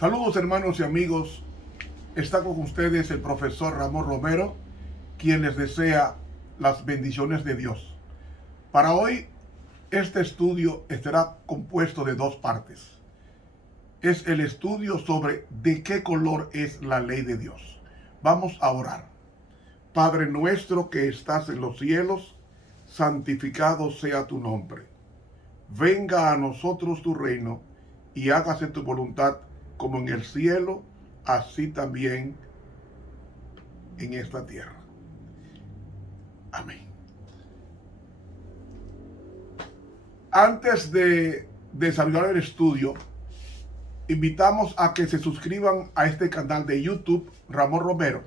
Saludos hermanos y amigos, está con ustedes el profesor Ramón Romero, quien les desea las bendiciones de Dios. Para hoy, este estudio estará compuesto de dos partes. Es el estudio sobre de qué color es la ley de Dios. Vamos a orar. Padre nuestro que estás en los cielos, santificado sea tu nombre. Venga a nosotros tu reino y hágase tu voluntad como en el cielo, así también en esta tierra. Amén. Antes de desarrollar el estudio, invitamos a que se suscriban a este canal de YouTube, Ramón Romero.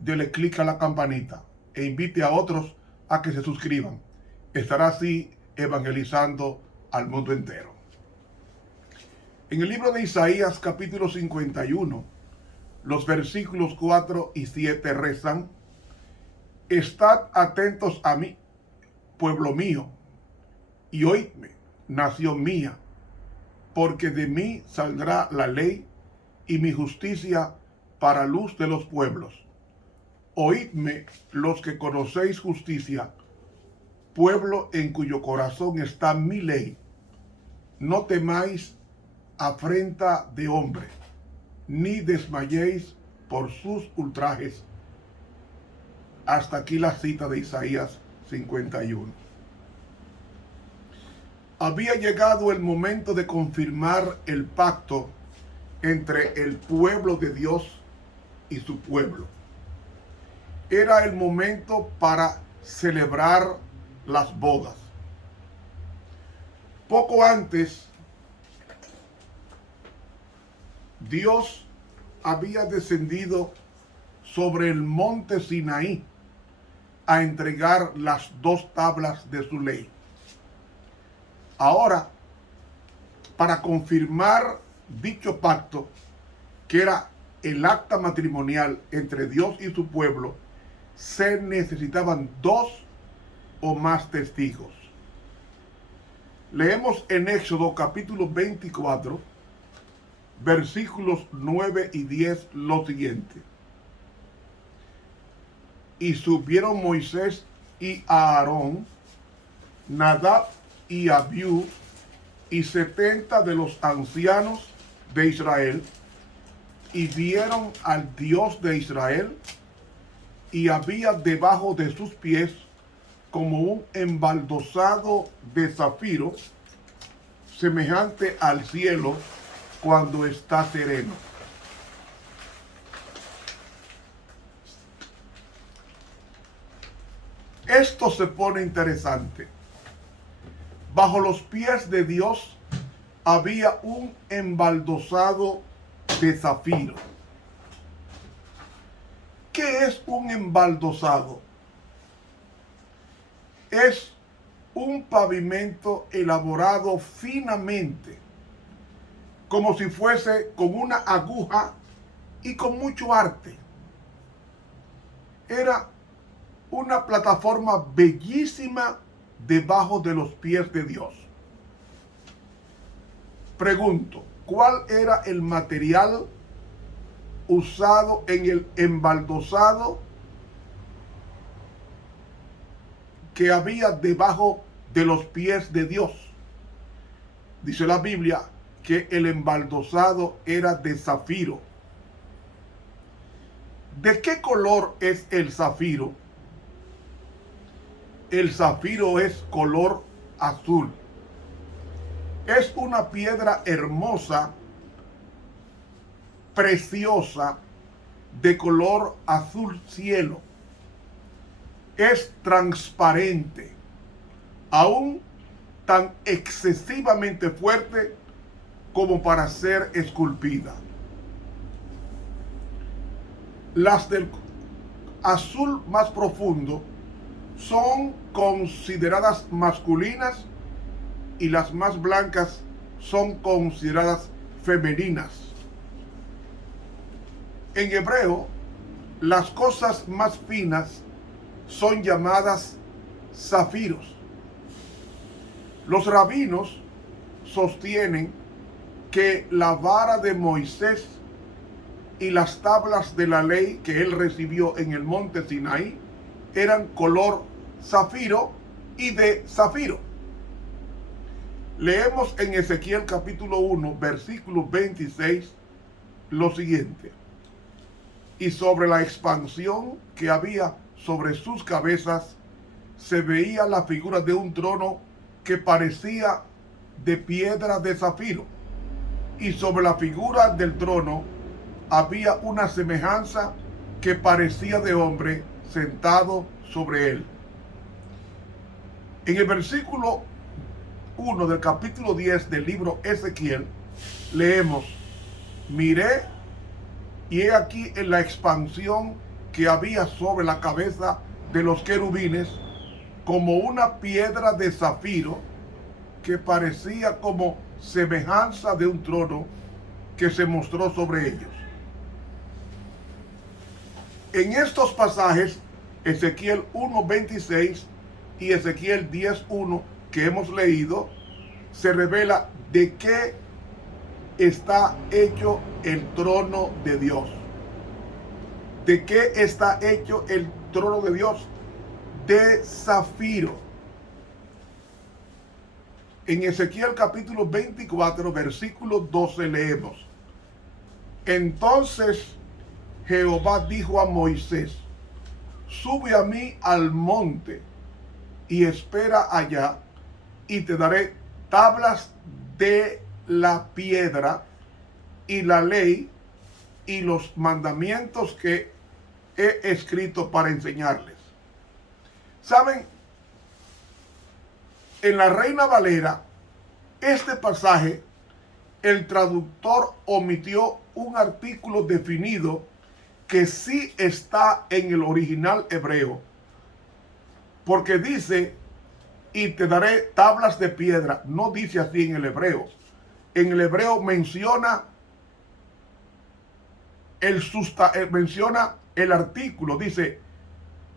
Dele clic a la campanita e invite a otros a que se suscriban. Estará así evangelizando al mundo entero. En el libro de Isaías, capítulo 51, los versículos 4 y 7 rezan: Estad atentos a mí, pueblo mío, y oídme, nación mía, porque de mí saldrá la ley y mi justicia para luz de los pueblos. Oídme los que conocéis justicia, pueblo en cuyo corazón está mi ley. No temáis afrenta de hombre, ni desmayéis por sus ultrajes. Hasta aquí la cita de Isaías 51. Había llegado el momento de confirmar el pacto entre el pueblo de Dios y su pueblo. Era el momento para celebrar las bodas. Poco antes, Dios había descendido sobre el monte Sinaí a entregar las dos tablas de su ley. Ahora, para confirmar dicho pacto, que era el acta matrimonial entre Dios y su pueblo, se necesitaban dos o más testigos. Leemos en Éxodo capítulo 24, versículos 9 y 10 lo siguiente: Y subieron Moisés y Aarón, Nadab y Abiú, y 70 de los ancianos de Israel, y vieron al Dios de Israel, y había debajo de sus pies como un embaldosado de zafiro, semejante al cielo cuando está sereno. Esto se pone interesante. Bajo los pies de Dios había un embaldosado de zafiro. ¿Qué es un embaldosado? Es un pavimento elaborado finamente, como si fuese con una aguja y con mucho arte. Era una plataforma bellísima debajo de los pies de Dios. Pregunto, ¿cuál era el material usado en el embaldosado que había debajo de los pies de Dios? Dice la Biblia que el embaldosado era de zafiro. ¿De qué color es el zafiro? El zafiro es color azul. Es una piedra hermosa, preciosa, de color azul cielo. Es transparente, aún tan excesivamente fuerte como para ser esculpida. Las del azul más profundo son consideradas masculinas y las más blancas son consideradas femeninas. En hebreo, las cosas más finas son llamadas zafiros. Los rabinos sostienen que la vara de Moisés y las tablas de la ley que él recibió en el monte Sinaí eran color zafiro y de zafiro. Leemos en Ezequiel capítulo 1, versículo 26, lo siguiente: y sobre la expansión que había sobre sus cabezas se veía la figura de un trono que parecía de piedra de zafiro, y sobre la figura del trono había una semejanza que parecía de hombre sentado sobre él. En el versículo 1 del capítulo 10 del libro Ezequiel leemos: miré y he aquí en la expansión que había sobre la cabeza de los querubines como una piedra de zafiro que parecía como semejanza de un trono que se mostró sobre ellos. En estos pasajes, Ezequiel 1:26 y Ezequiel 10:1 que hemos leído, se revela de qué está hecho el trono de Dios. ¿De qué está hecho el trono de Dios? De zafiro. En Ezequiel capítulo 24, versículo 12 leemos: entonces Jehová dijo a Moisés: sube a mí al monte y espera allá, y te daré tablas de la piedra y la ley y los mandamientos que he escrito para enseñarles. ¿Saben? En la Reina Valera, este pasaje, el traductor omitió un artículo definido que sí está en el original hebreo, porque dice: y te daré tablas de piedra. No dice así en el hebreo. En el hebreo menciona menciona el artículo, dice: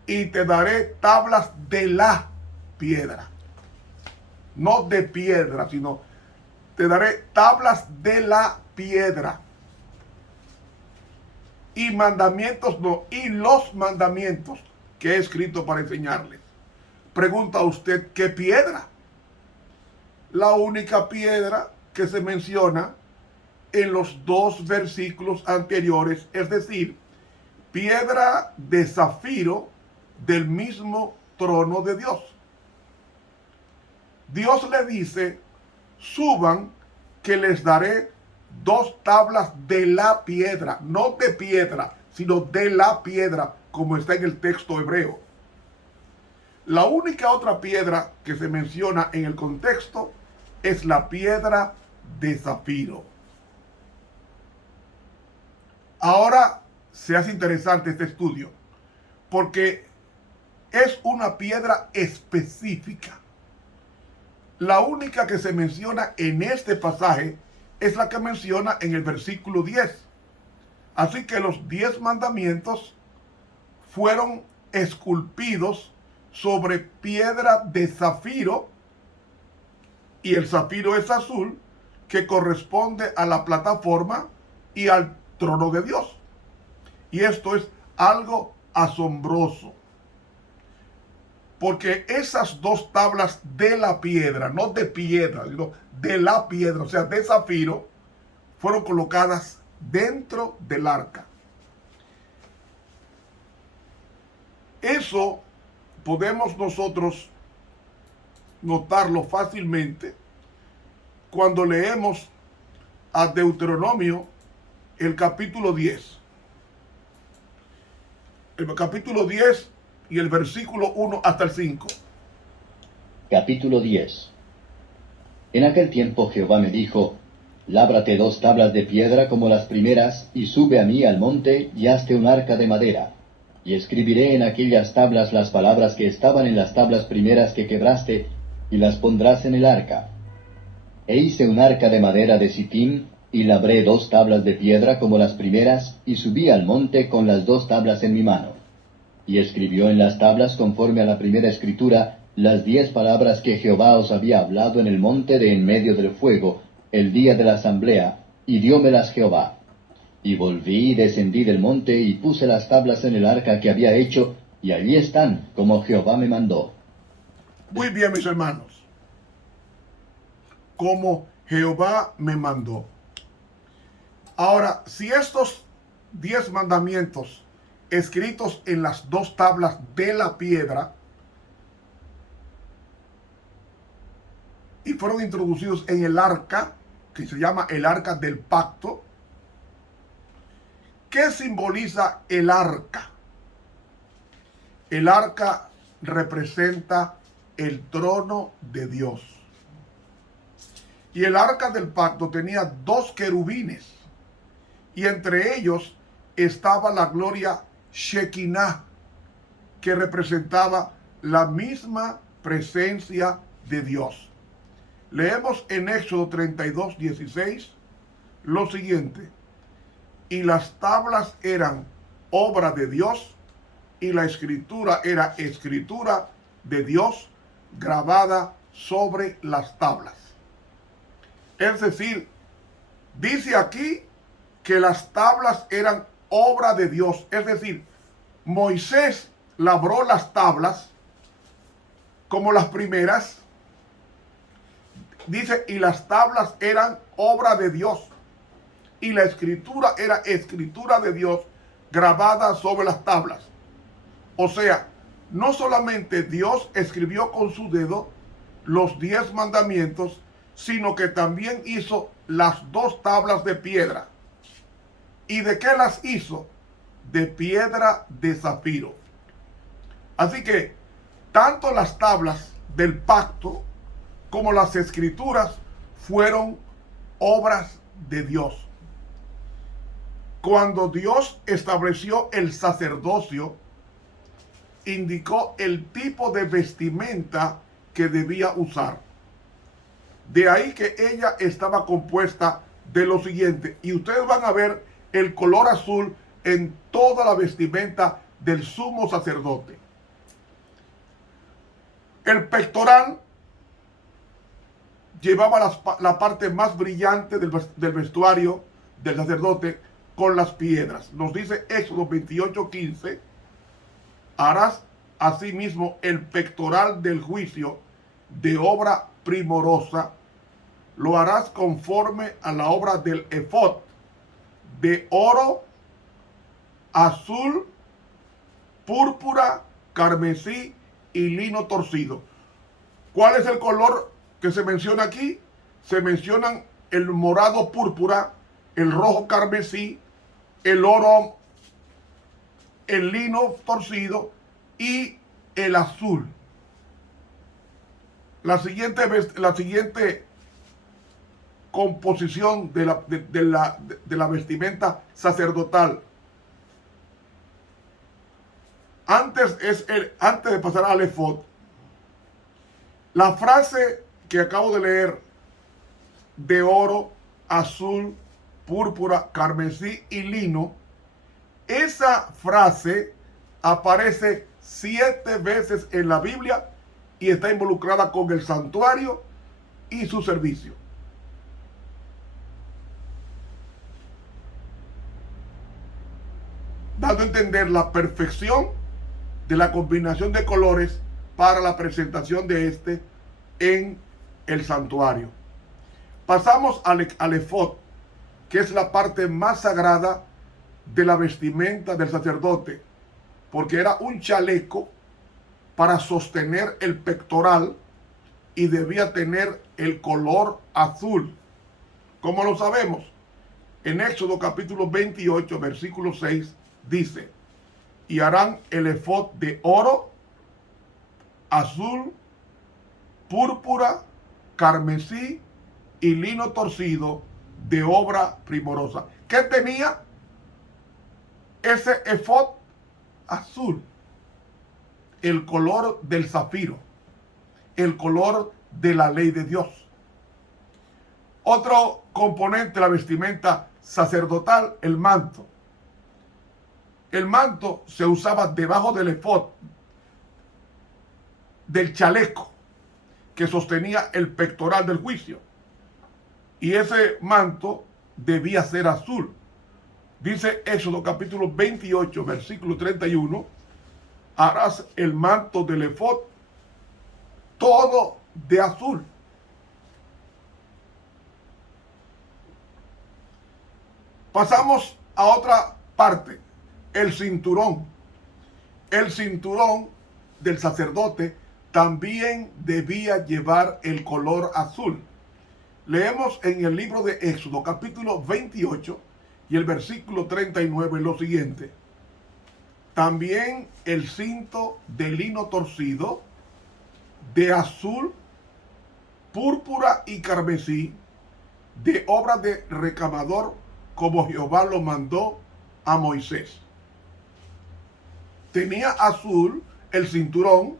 y te daré tablas de la piedra. No de piedra, sino te daré tablas de la piedra. Y mandamientos no, y los mandamientos que he escrito para enseñarles. Pregunta usted: ¿qué piedra? La única piedra que se menciona en los dos versículos anteriores, es decir, piedra de zafiro del mismo trono de Dios. Dios le dice: suban que les daré 2 tablas de la piedra, no de piedra, sino de la piedra, como está en el texto hebreo. La única otra piedra que se menciona en el contexto es la piedra de zafiro. Ahora se hace interesante este estudio, porque es una piedra específica. La única que se menciona en este pasaje es la que menciona en el versículo 10. Así que los 10 mandamientos fueron esculpidos sobre piedra de zafiro, y el zafiro es azul, que corresponde a la plataforma y al trono de Dios. Y esto es algo asombroso, porque esas 2 tablas de la piedra, no de piedra, sino de la piedra, o sea, de zafiro, fueron colocadas dentro del arca. Eso podemos nosotros notarlo fácilmente cuando leemos a Deuteronomio, el capítulo 10. El capítulo 10 y el versículo 1 hasta el 5. Capítulo 10. En aquel tiempo Jehová me dijo: lábrate 2 tablas de piedra como las primeras, y sube a mí al monte, y hazte un arca de madera. Y escribiré en aquellas tablas las palabras que estaban en las tablas primeras que quebraste, y las pondrás en el arca. E hice un arca de madera de sitim, y labré 2 tablas de piedra como las primeras, y subí al monte con las 2 tablas en mi mano. Y escribió en las tablas, conforme a la primera escritura, las 10 palabras que Jehová os había hablado en el monte de en medio del fuego, el día de la asamblea, y diómelas Jehová. Y volví y descendí del monte, y puse las tablas en el arca que había hecho, y allí están, como Jehová me mandó. Muy bien, mis hermanos. Como Jehová me mandó. Ahora, si estos 10 mandamientos escritos en las 2 tablas de la piedra y fueron introducidos en el arca, que se llama el arca del pacto, ¿qué simboliza el arca? El arca representa el trono de Dios. Y el arca del pacto tenía 2 querubines, y entre ellos estaba la gloria Shekinah, que representaba la misma presencia de Dios. Leemos en Éxodo 32:16 lo siguiente: y las tablas eran obra de Dios, y la escritura era escritura de Dios grabada sobre las tablas. Es decir, dice aquí que las tablas eran obra de Dios. Es decir, Moisés labró las tablas como las primeras. Dice, y las tablas eran obra de Dios, y la escritura era escritura de Dios grabada sobre las tablas. O sea, no solamente Dios escribió con su dedo los 10 mandamientos, sino que también hizo las 2 tablas de piedra. ¿Y de qué las hizo? De piedra de zafiro. Así que tanto las tablas del pacto como las escrituras fueron obras de Dios. Cuando Dios estableció el sacerdocio, indicó el tipo de vestimenta que debía usar. De ahí que ella estaba compuesta de lo siguiente, y ustedes van a ver el color azul en toda la vestimenta del sumo sacerdote. El pectoral llevaba la parte más brillante del vestuario del sacerdote con las piedras. Nos dice Éxodo 28:15, harás asimismo el pectoral del juicio de obra primorosa, lo harás conforme a la obra del efod, de oro, azul, púrpura, carmesí y lino torcido. ¿Cuál es el color que se menciona aquí? Se mencionan el morado púrpura, el rojo carmesí, el oro, el lino torcido y el azul. La siguiente composición de la vestimenta sacerdotal. Antes de pasar al efod, la frase que acabo de leer, de oro, azul, púrpura, carmesí y lino, esa frase aparece 7 veces en la Biblia y está involucrada con el santuario y su servicio. Dando a entender la perfección de la combinación de colores para la presentación de este en el santuario. Pasamos al efod, que es la parte más sagrada de la vestimenta del sacerdote, porque era un chaleco para sostener el pectoral y debía tener el color azul. ¿Cómo lo sabemos? En Éxodo capítulo 28, versículo 6, dice, y harán el efod de oro, azul, púrpura, carmesí y lino torcido de obra primorosa. ¿Qué tenía ese efod? Azul, el color del zafiro, el color de la ley de Dios. Otro componente de la vestimenta sacerdotal, el manto. El manto se usaba debajo del efod, del chaleco que sostenía el pectoral del juicio. y ese manto debía ser azul. Dice Éxodo capítulo 28, versículo 31, harás el manto del efod todo de azul. Pasamos a otra parte, el cinturón. El cinturón del sacerdote también debía llevar el color azul. Leemos en el libro de Éxodo capítulo 28 y el versículo 39 lo siguiente. También el cinto de lino torcido, de azul, púrpura y carmesí, de obra de recamador, como Jehová lo mandó a Moisés. Tenía azul el cinturón,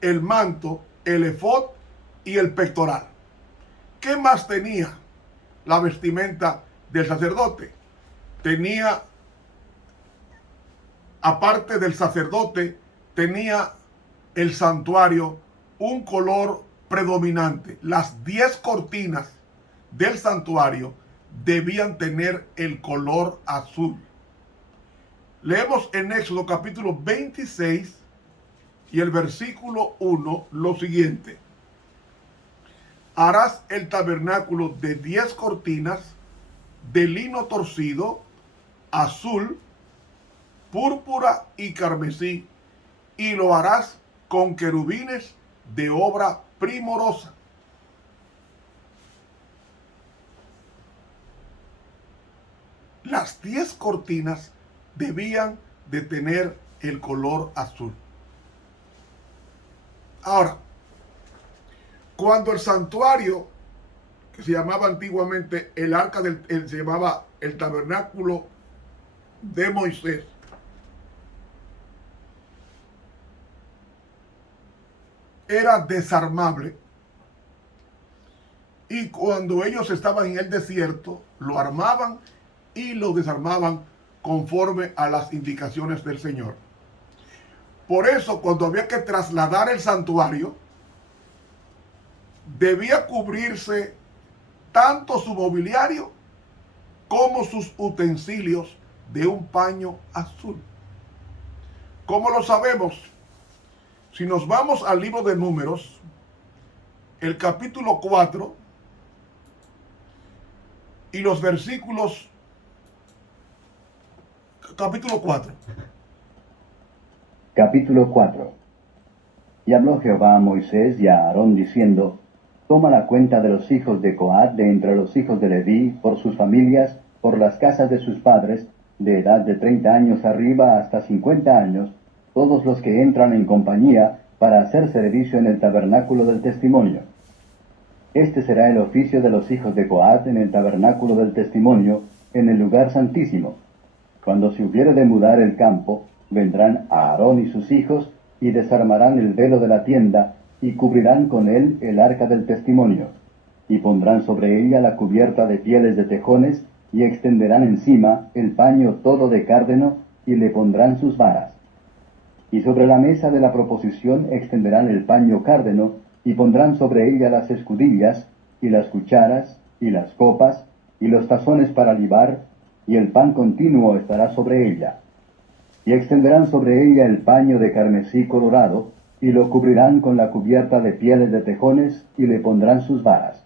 el manto, el efod y el pectoral. ¿Qué más tenía la vestimenta del sacerdote? Tenía, aparte del sacerdote, tenía el santuario un color predominante. Las 10 cortinas del santuario debían tener el color azul. Leemos en Éxodo capítulo 26 y el versículo 1 lo siguiente. Harás el tabernáculo de 10 cortinas de lino torcido, azul, púrpura y carmesí, y lo harás con querubines de obra primorosa. Las 10 cortinas debían de tener el color azul. Ahora, cuando el santuario, que se llamaba antiguamente el arca se llamaba el tabernáculo de Moisés, era desarmable, y cuando ellos estaban en el desierto, lo armaban y lo desarmaban conforme a las indicaciones del Señor. Por eso, cuando había que trasladar el santuario, debía cubrirse tanto su mobiliario como sus utensilios de un paño azul. ¿Cómo lo sabemos? Si nos vamos al libro de Números, el capítulo 4 y los versículos, capítulo 4. Capítulo 4. Y habló Jehová a Moisés y a Aarón diciendo, toma la cuenta de los hijos de Coat de entre los hijos de Leví, por sus familias, por las casas de sus padres, de edad de 30 años arriba hasta 50 años, todos los que entran en compañía para hacer servicio en el tabernáculo del testimonio. Este será el oficio de los hijos de Coat en el tabernáculo del testimonio, en el lugar santísimo. Cuando se hubiere de mudar el campo, vendrán Aarón y sus hijos, y desarmarán el velo de la tienda, y cubrirán con él el arca del testimonio, y pondrán sobre ella la cubierta de pieles de tejones, y extenderán encima el paño todo de cárdeno, y le pondrán sus varas. Y sobre la mesa de la proposición extenderán el paño cárdeno, y pondrán sobre ella las escudillas, y las cucharas, y las copas, y los tazones para libar, y el pan continuo estará sobre ella. Y extenderán sobre ella el paño de carmesí colorado, y lo cubrirán con la cubierta de pieles de tejones, y le pondrán sus varas.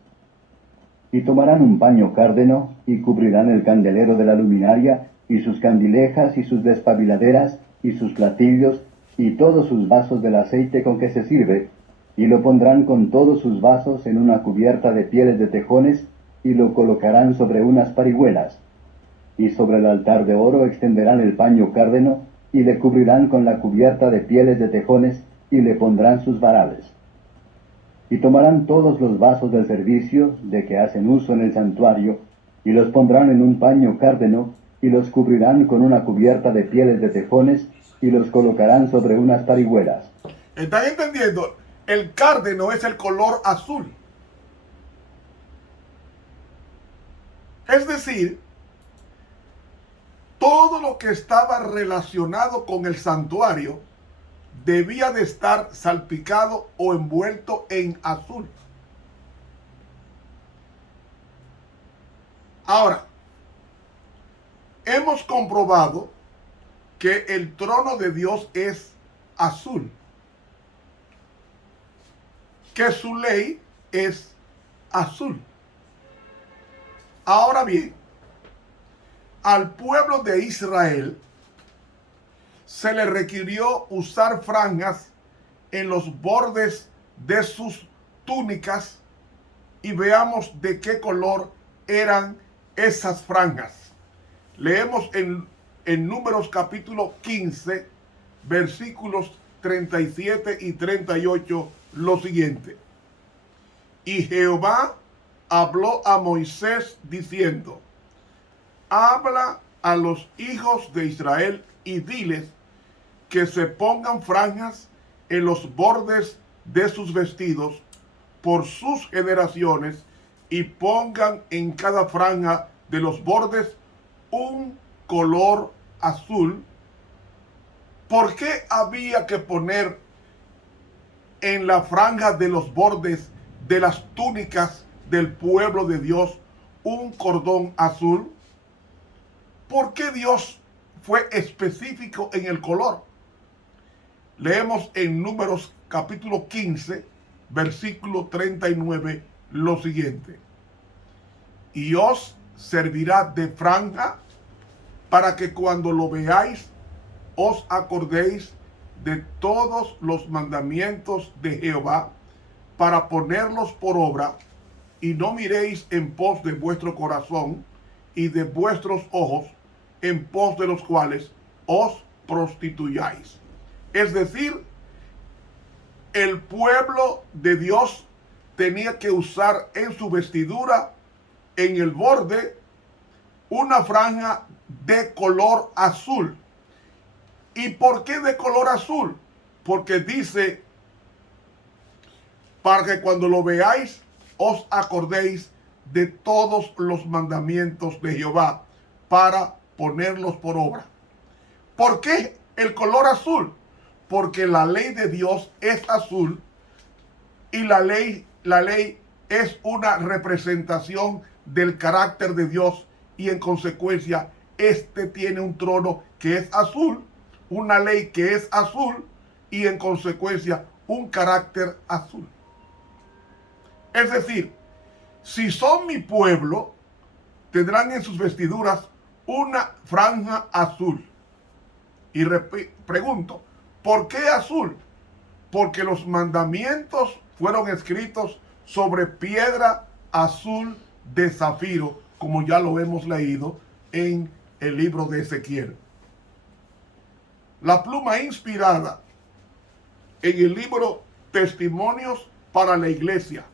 Y tomarán un paño cárdeno, y cubrirán el candelero de la luminaria, y sus candilejas, y sus despabiladeras, y sus platillos, y todos sus vasos del aceite con que se sirve, y lo pondrán con todos sus vasos en una cubierta de pieles de tejones, y lo colocarán sobre unas parihuelas. Y sobre el altar de oro extenderán el paño cárdeno, y le cubrirán con la cubierta de pieles de tejones, y le pondrán sus varales. Y tomarán todos los vasos del servicio, de que hacen uso en el santuario, y los pondrán en un paño cárdeno, y los cubrirán con una cubierta de pieles de tejones, y los colocarán sobre unas parihuelas. ¿Están entendiendo? El cárdeno es el color azul. Es decir, todo lo que estaba relacionado con el santuario debía de estar salpicado o envuelto en azul. Ahora, hemos comprobado que el trono de Dios es azul, que su ley es azul. Ahora bien, al pueblo de Israel se le requirió usar franjas en los bordes de sus túnicas, y veamos de qué color eran esas franjas. Leemos en Números capítulo 15, versículos 37 y 38 lo siguiente. Y Jehová habló a Moisés diciendo: habla a los hijos de Israel y diles que se pongan franjas en los bordes de sus vestidos por sus generaciones, y pongan en cada franja de los bordes un color azul. ¿Por qué había que poner en la franja de los bordes de las túnicas del pueblo de Dios un cordón azul? ¿Por qué Dios fue específico en el color? Leemos en Números capítulo 15, versículo 39 lo siguiente. Y os servirá de franja para que cuando lo veáis os acordéis de todos los mandamientos de Jehová, para ponerlos por obra, y no miréis en pos de vuestro corazón y de vuestros ojos, en pos de los cuales os prostituyáis. Es decir, el pueblo de Dios tenía que usar en su vestidura, en el borde, una franja de color azul. ¿Y por qué de color azul? Porque dice, para que cuando lo veáis os acordéis de todos los mandamientos de Jehová, para ponerlos por obra. ¿Por qué el color azul? Porque la ley de Dios es azul, y la ley es una representación del carácter de Dios, y en consecuencia este tiene un trono que es azul, una ley que es azul, y en consecuencia un carácter azul. Es decir, si son mi pueblo, tendrán en sus vestiduras una franja azul. Y pregunto, ¿por qué azul? Porque los mandamientos fueron escritos sobre piedra azul de zafiro, como ya lo hemos leído en el libro de Ezequiel. La pluma inspirada en el libro Testimonios para la Iglesia,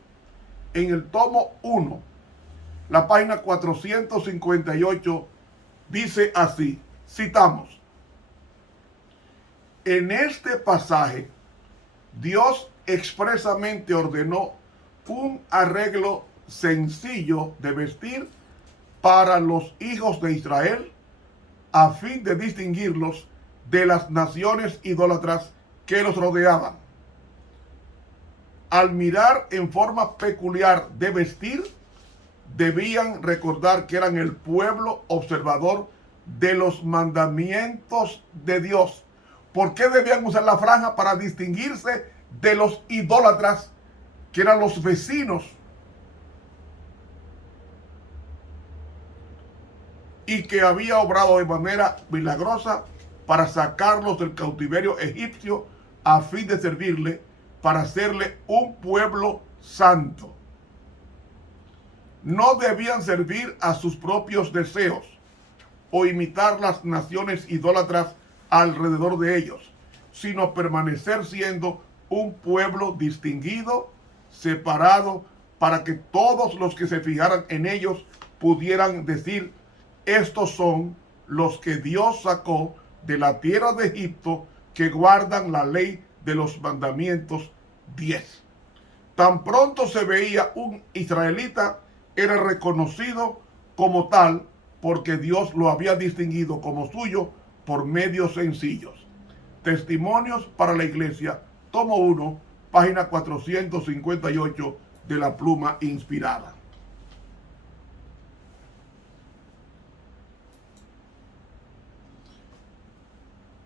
en el tomo 1, la página 458, dice así, citamos: en este pasaje, Dios expresamente ordenó un arreglo sencillo de vestir para los hijos de Israel, a fin de distinguirlos de las naciones idólatras que los rodeaban. Al mirar en forma peculiar de vestir, debían recordar que eran el pueblo observador de los mandamientos de Dios. ¿Por qué debían usar la franja? Para distinguirse de los idólatras, que eran los vecinos, y que había obrado de manera milagrosa para sacarlos del cautiverio egipcio, a fin de servirle, para hacerle un pueblo santo. No debían servir a sus propios deseos o imitar las naciones idólatras alrededor de ellos, sino permanecer siendo un pueblo distinguido, separado, para que todos los que se fijaran en ellos pudieran decir: estos son los que Dios sacó de la tierra de Egipto, que guardan la ley de los mandamientos 10. Tan pronto se veía un israelita, era reconocido como tal, porque Dios lo había distinguido como suyo por medios sencillos. Testimonios para la Iglesia, tomo 1, página 458 de la pluma inspirada.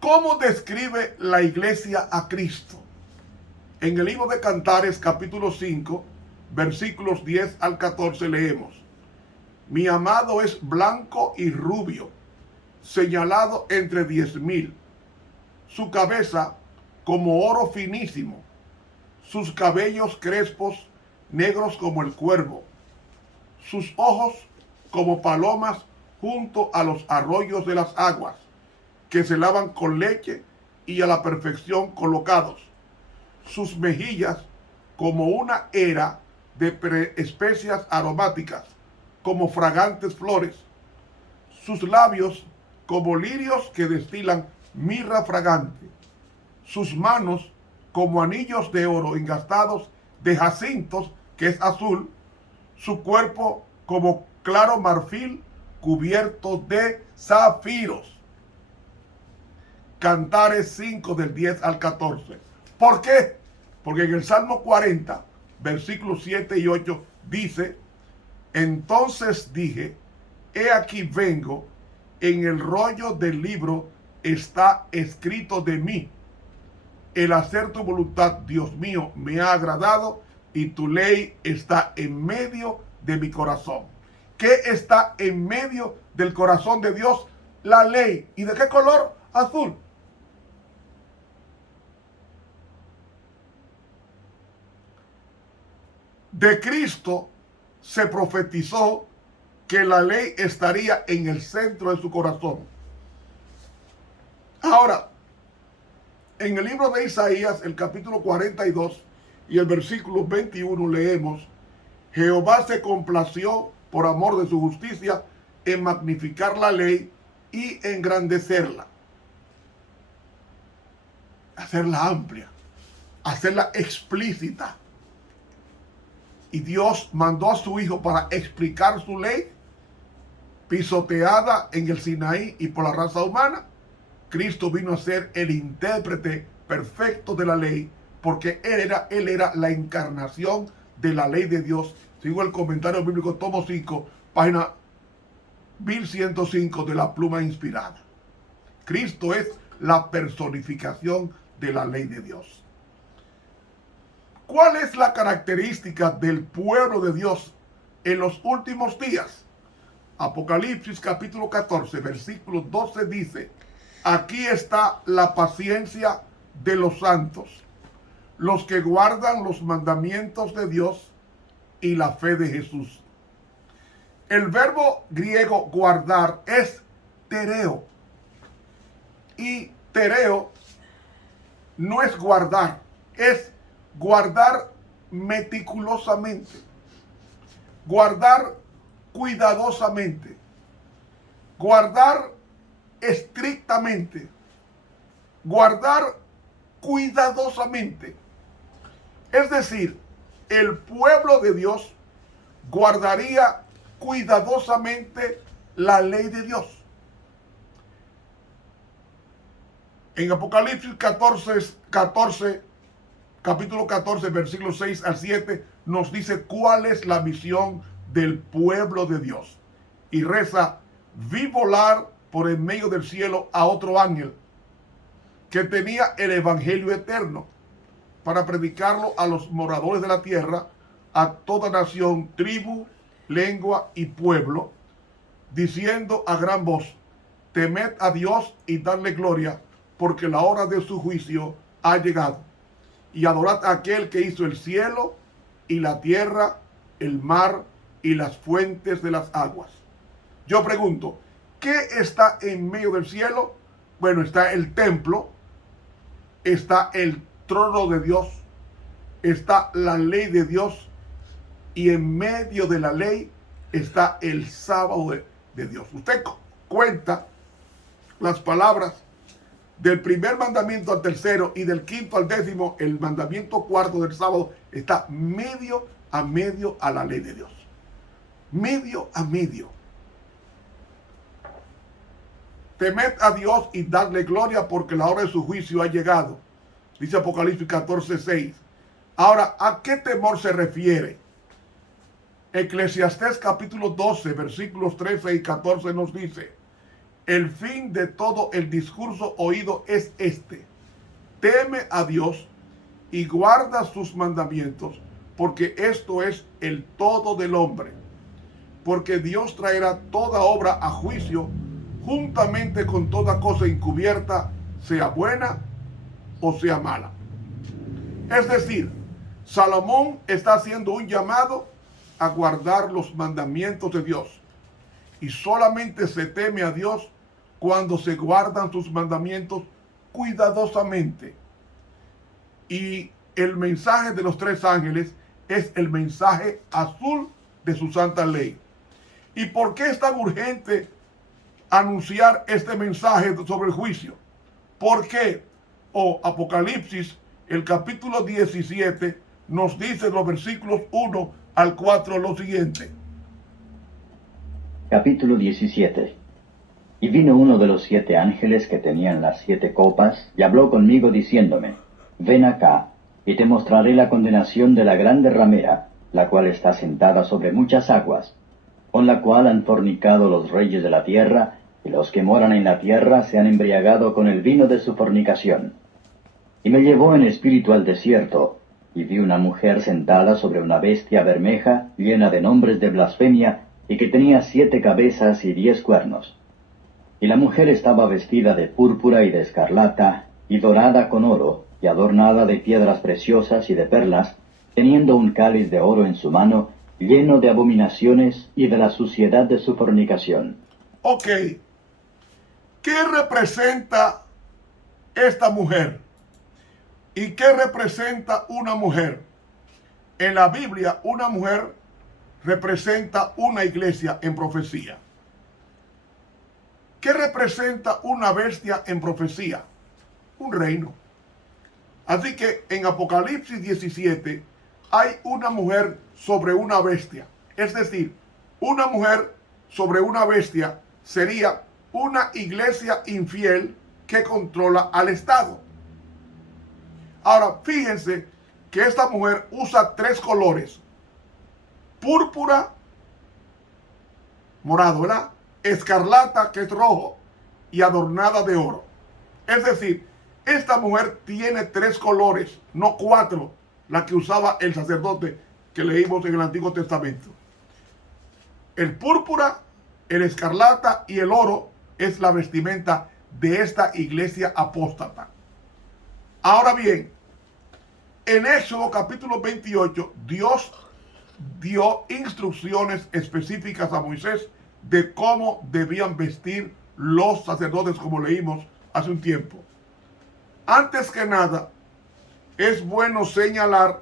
¿Cómo describe la iglesia a Cristo? En el libro de Cantares, capítulo 5, versículos 10 al 14, leemos: Mi amado es blanco y rubio, señalado entre 10,000. Su cabeza como oro finísimo, sus cabellos crespos, negros como el cuervo, sus ojos como palomas junto a los arroyos de las aguas, que se lavan con leche y a la perfección colocados, sus mejillas como una era de especias aromáticas, como fragantes flores, sus labios como lirios que destilan mirra fragante, sus manos como anillos de oro engastados de jacintos, que es azul, su cuerpo como claro marfil cubierto de zafiros. Cantares 5 del 10 al 14. ¿Por qué? Porque en el Salmo 40, versículos 7 y 8 dice: Entonces dije, he aquí vengo, en el rollo del libro está escrito de mí. El hacer tu voluntad, Dios mío, me ha agradado, y tu ley está en medio de mi corazón. ¿Qué está en medio del corazón de Dios? La ley. ¿Y de qué color? Azul. De Cristo se profetizó que la ley estaría en el centro de su corazón. Ahora, en el libro de Isaías, el capítulo 42 y el versículo 21 leemos: Jehová se complació por amor de su justicia en magnificar la ley y engrandecerla, hacerla amplia, hacerla explícita. Y Dios mandó a su Hijo para explicar su ley, pisoteada en el Sinaí y por la raza humana. Cristo vino a ser el intérprete perfecto de la ley, porque Él era la encarnación de la ley de Dios. Sigo el comentario bíblico, tomo 5, página 1105 de la pluma inspirada. Cristo es la personificación de la ley de Dios. ¿Cuál es la característica del pueblo de Dios en los últimos días? Apocalipsis capítulo 14, versículo 12 dice: Aquí está la paciencia de los santos, los que guardan los mandamientos de Dios y la fe de Jesús. El verbo griego guardar es tereo. Y tereo no es guardar, es guardar meticulosamente, guardar cuidadosamente, guardar estrictamente, guardar cuidadosamente. Es decir, el pueblo de Dios guardaría cuidadosamente la ley de Dios. En Apocalipsis 14, capítulo 14, versículos 6 al 7, nos dice cuál es la misión del pueblo de Dios. Y reza: vi volar por en medio del cielo a otro ángel que tenía el evangelio eterno para predicarlo a los moradores de la tierra, a toda nación, tribu, lengua y pueblo, diciendo a gran voz: temed a Dios y dadle gloria, porque la hora de su juicio ha llegado. Y adorad a aquel que hizo el cielo y la tierra, el mar y las fuentes de las aguas. Yo pregunto, ¿qué está en medio del cielo? Bueno, está el templo, está el trono de Dios, está la ley de Dios, y en medio de la ley está el sábado de Dios. Usted cuenta las palabras del primer mandamiento al tercero y del quinto al décimo, el mandamiento cuarto del sábado está medio a la ley de Dios. Medio a medio. Temed a Dios y dadle gloria, porque la hora de su juicio ha llegado. Dice Apocalipsis 14, 6. Ahora, ¿a qué temor se refiere? Eclesiastés capítulo 12, versículos 13 y 14 nos dice: El fin de todo el discurso oído es este: teme a Dios y guarda sus mandamientos, porque esto es el todo del hombre. Porque Dios traerá toda obra a juicio, juntamente con toda cosa encubierta, sea buena o sea mala. Es decir, Salomón está haciendo un llamado a guardar los mandamientos de Dios. Y solamente se teme a Dios cuando se guardan sus mandamientos cuidadosamente. Y el mensaje de los tres ángeles es el mensaje azul de su santa ley. ¿Y por qué es tan urgente anunciar este mensaje sobre el juicio? Porque Apocalipsis, el capítulo 17, nos dice en los versículos 1 al 4 lo siguiente. Capítulo 17. Y vino uno de los 7 ángeles que tenían las 7 copas, y habló conmigo diciéndome: Ven acá, y te mostraré la condenación de la grande ramera, la cual está sentada sobre muchas aguas, con la cual han fornicado los reyes de la tierra, y los que moran en la tierra se han embriagado con el vino de su fornicación. Y me llevó en espíritu al desierto, y vi una mujer sentada sobre una bestia bermeja, llena de nombres de blasfemia, y que tenía 7 cabezas y 10 cuernos. Y la mujer estaba vestida de púrpura y de escarlata, y dorada con oro, y adornada de piedras preciosas y de perlas, teniendo un cáliz de oro en su mano, lleno de abominaciones y de la suciedad de su fornicación. Ok, ¿qué representa esta mujer? ¿Y qué representa una mujer? En la Biblia, una mujer representa una iglesia en profecía. ¿Qué representa una bestia en profecía? Un reino. Así que en Apocalipsis 17 hay una mujer sobre una bestia. Es decir, una mujer sobre una bestia sería una iglesia infiel que controla al Estado. Ahora, fíjense que esta mujer usa 3 colores: púrpura, morado, ¿verdad? Escarlata, que es rojo, y adornada de oro. Es decir, esta mujer tiene 3 colores, no 4, la que usaba el sacerdote que leímos en el Antiguo Testamento. El púrpura, el escarlata y el oro es la vestimenta de esta iglesia apóstata. Ahora bien, en Éxodo capítulo 28, Dios dio instrucciones específicas a Moisés de cómo debían vestir los sacerdotes, como leímos hace un tiempo. Antes que nada, es bueno señalar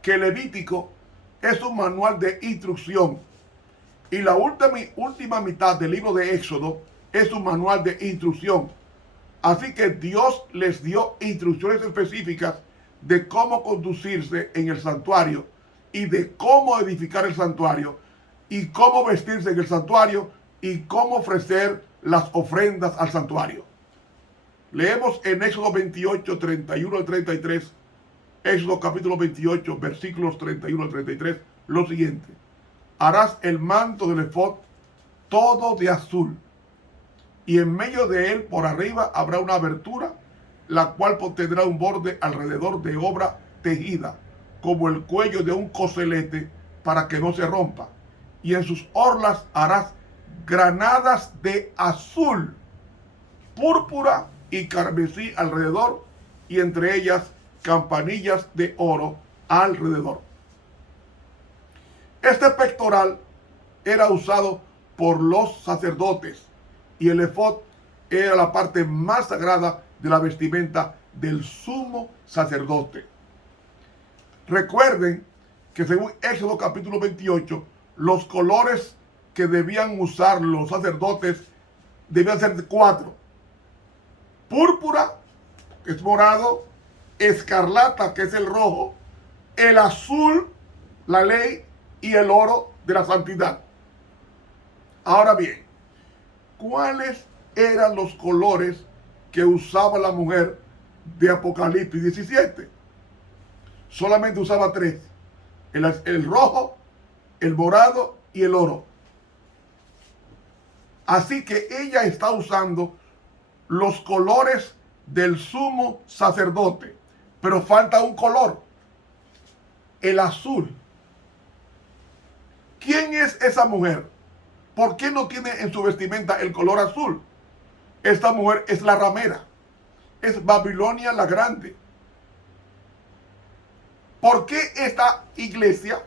que Levítico es un manual de instrucción y la última mitad del libro de Éxodo es un manual de instrucción. Así que Dios les dio instrucciones específicas de cómo conducirse en el santuario y de cómo edificar el santuario y cómo vestirse en el santuario y cómo ofrecer las ofrendas al santuario. Leemos en Éxodo 28, 31 al 33, Éxodo capítulo 28, versículos 31 al 33, lo siguiente: harás el manto del efod todo de azul, y en medio de él por arriba habrá una abertura, la cual tendrá un borde alrededor de obra tejida, como el cuello de un coselete, para que no se rompa. Y en sus orlas harás granadas de azul, púrpura y carmesí alrededor, y entre ellas campanillas de oro alrededor. Este pectoral era usado por los sacerdotes, y el efod era la parte más sagrada de la vestimenta del sumo sacerdote. Recuerden que según Éxodo capítulo 28, los colores que debían usar los sacerdotes debían ser 4: púrpura, que es morado; escarlata, que es el rojo; el azul, la ley; y el oro, de la santidad. Ahora bien, ¿cuáles eran los colores que usaba la mujer de Apocalipsis 17? Solamente usaba 3: el rojo, el morado y el oro. Así que ella está usando los colores del sumo sacerdote. Pero falta un color, el azul. ¿Quién es esa mujer? ¿Por qué no tiene en su vestimenta el color azul? Esta mujer es la ramera. Es Babilonia la Grande. ¿Por qué esta iglesia,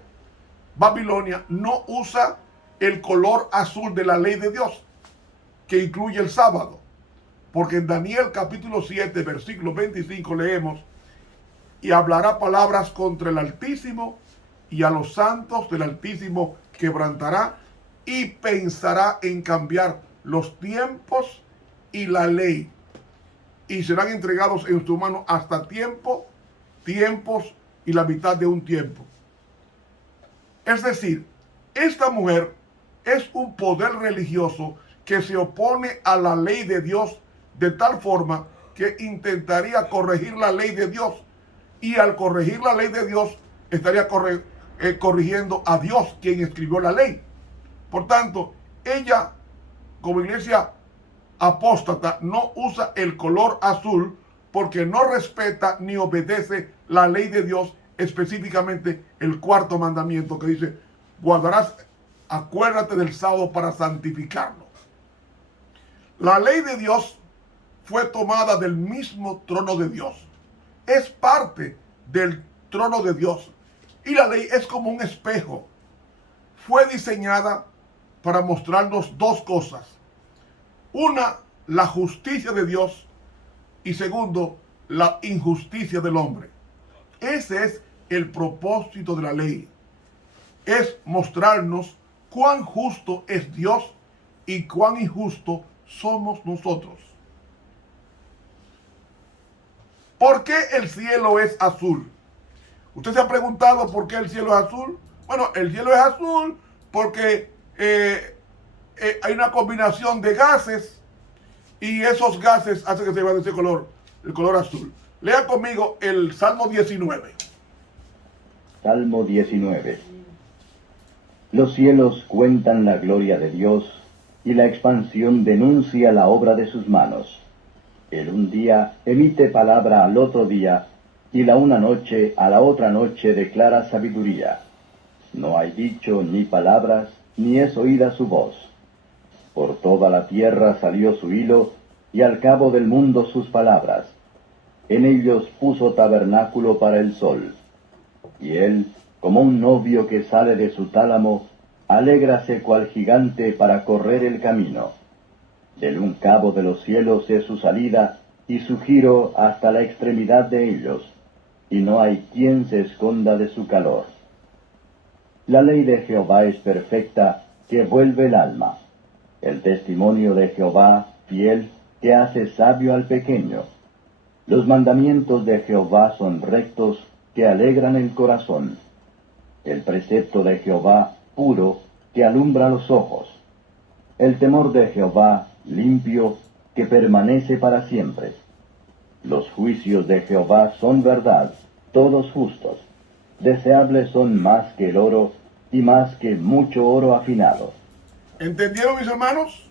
Babilonia, no usa el color azul de la ley de Dios, que incluye el sábado? Porque en Daniel capítulo 7, versículo 25 leemos: y hablará palabras contra el Altísimo, y a los santos del Altísimo quebrantará, y pensará en cambiar los tiempos y la ley, y serán entregados en su mano hasta tiempos y la mitad de un tiempo. Es decir, esta mujer es un poder religioso que se opone a la ley de Dios de tal forma que intentaría corregir la ley de Dios, y al corregir la ley de Dios estaría corrigiendo a Dios, quien escribió la ley. Por tanto, ella, como iglesia apóstata, no usa el color azul porque no respeta ni obedece la ley de Dios, específicamente el cuarto mandamiento que dice: guardarás, acuérdate del sábado para santificarlo. La ley de Dios fue tomada del mismo trono de Dios. Es parte del trono de Dios. Y la ley es como un espejo. Fue diseñada para mostrarnos dos cosas. Una, la justicia de Dios, y segundo, la injusticia del hombre. Ese es el propósito de la ley. Es mostrarnos cuán justo es Dios y cuán injusto somos nosotros. ¿Por qué el cielo es azul? ¿Usted se ha preguntado por qué el cielo es azul? Bueno, el cielo es azul porque hay una combinación de gases, y esos gases hacen que se vea de ese color, el color azul. Lea conmigo el Salmo 19. Salmo 19. Los cielos cuentan la gloria de Dios, y la expansión denuncia la obra de sus manos. El un día emite palabra al otro día, y la una noche a la otra noche declara sabiduría. No hay dicho ni palabras, ni es oída su voz. Por toda la tierra salió su hilo, y al cabo del mundo sus palabras. En ellos puso tabernáculo para el sol. Y él, como un novio que sale de su tálamo, alégrase cual gigante para correr el camino. Del un cabo de los cielos es su salida, y su giro hasta la extremidad de ellos, y no hay quien se esconda de su calor. La ley de Jehová es perfecta, que vuelve el alma. El testimonio de Jehová, fiel, que hace sabio al pequeño. Los mandamientos de Jehová son rectos, que alegran el corazón. El precepto de Jehová, puro, que alumbra los ojos. El temor de Jehová, limpio, que permanece para siempre. Los juicios de Jehová son verdad, todos justos. Deseables son más que el oro, y más que mucho oro afinado. ¿Entendieron, mis hermanos?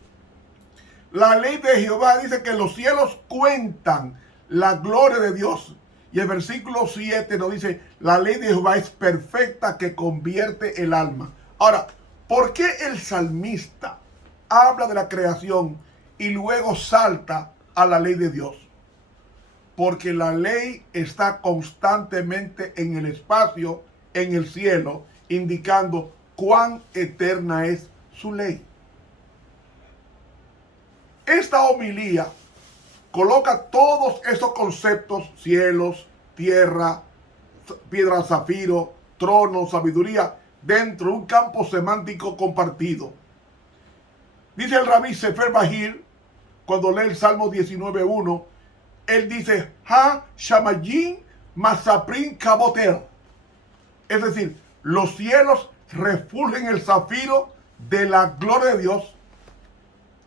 La ley de Jehová dice que los cielos cuentan la gloria de Dios. Y el versículo 7 nos dice: la ley de Jehová es perfecta, que convierte el alma. Ahora, ¿por qué el salmista habla de la creación y luego salta a la ley de Dios? Porque la ley está constantemente en el espacio, en el cielo, indicando cuán eterna es su ley. Esta homilía coloca todos esos conceptos: cielos, tierra, piedra zafiro, trono, sabiduría, dentro de un campo semántico compartido. Dice el rabí Sefer Bahir, cuando lee el Salmo 19.1, él dice: Ha Shamayim Masaprin Kabotel. Es decir, los cielos refulgen el zafiro de la gloria de Dios.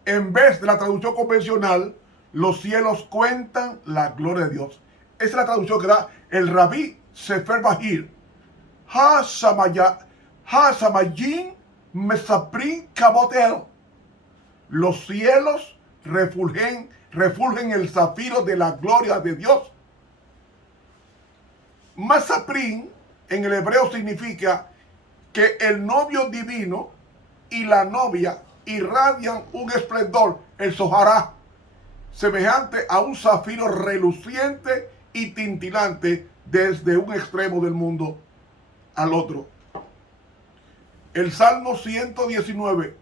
En vez de la traducción convencional, los cielos cuentan la gloria de Dios. Esa es la traducción que da el rabí Sefer Bahir. Ha Shamayim Mesaprin Kabotel. Los cielos refulgen el zafiro de la gloria de Dios. Masaprim en el hebreo significa que el novio divino y la novia irradian un esplendor, el Zohará, semejante a un zafiro reluciente y tintilante desde un extremo del mundo al otro. El Salmo 119,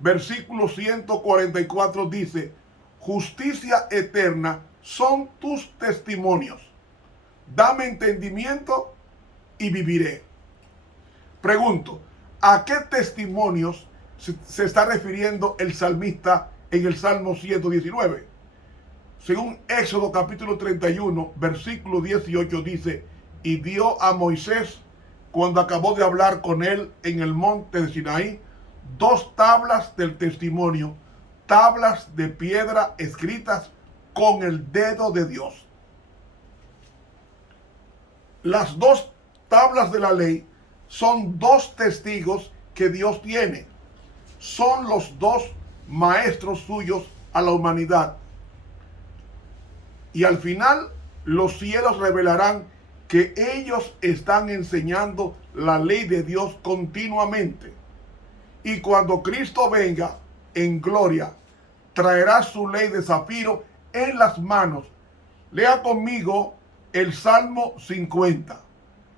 versículo 144 dice: justicia eterna son tus testimonios. Dame entendimiento y viviré. Pregunto, ¿a qué testimonios se está refiriendo el salmista en el Salmo 119? Según Éxodo capítulo 31, versículo 18 dice: y dio a Moisés, cuando acabó de hablar con él en el monte de Sinaí, 2 tablas del testimonio, tablas de piedra escritas con el dedo de Dios. Las 2 tablas de la ley son 2 testigos que Dios tiene. Son los 2 maestros suyos a la humanidad. Y al final los cielos revelarán que ellos están enseñando la ley de Dios continuamente. Y cuando Cristo venga en gloria, traerá su ley de zafiro en las manos. Lea conmigo el Salmo 50.